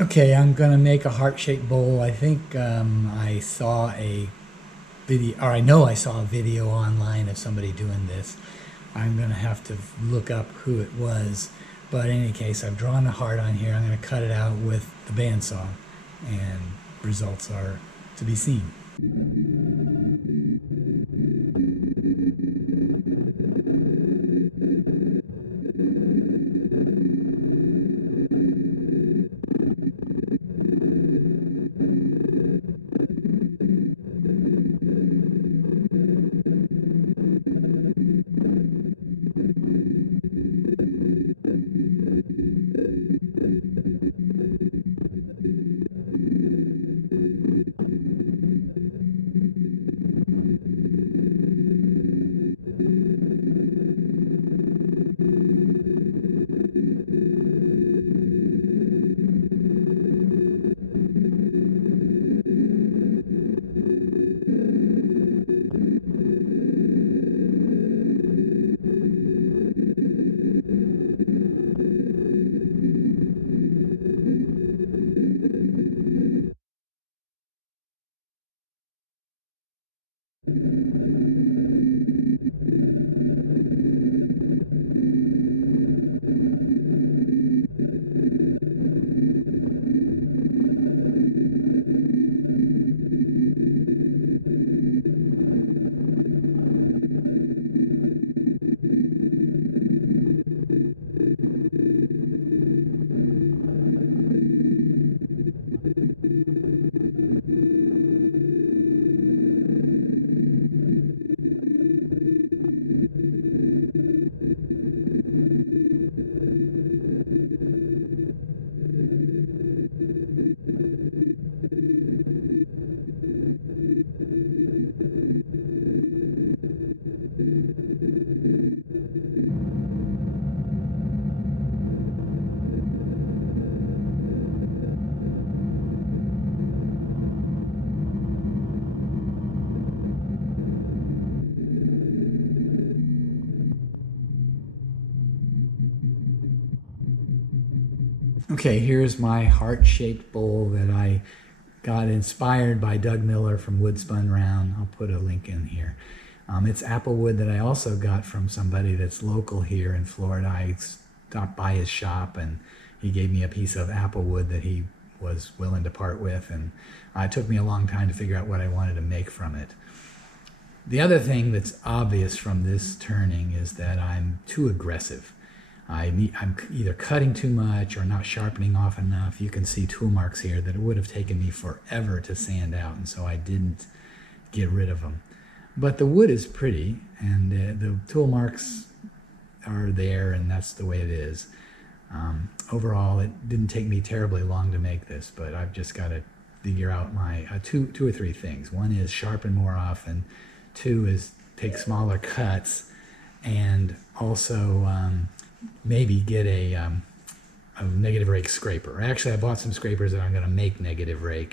Okay, I'm gonna make a heart-shaped bowl. I think I saw a video, or I know I saw a video online of somebody doing this. I'm gonna have to look up who it was. But in any case, I've drawn a heart on here. I'm gonna cut it out with the bandsaw, and results are to be seen. Okay, here's my heart-shaped bowl that I got inspired by Doug Miller from Woodspun Round. I'll put a link in here. It's apple wood that I also got from somebody that's local here in Florida. I stopped by his shop and he gave me a piece of apple wood that he was willing to part with, and it took me a long time to figure out what I wanted to make from it. The other thing that's obvious from this turning is that I'm too aggressive. I'm either cutting too much or not sharpening off enough. You can see tool marks here that it would have taken me forever to sand out, and so I didn't get rid of them. But the wood is pretty, and the tool marks are there, and that's the way it is. Overall, it didn't take me terribly long to make this, but I've just got to figure out my two or three things. One is sharpen more often. Two is take smaller cuts, and also maybe get a negative rake scraper. Actually, I bought some scrapers that I'm going to make negative rake.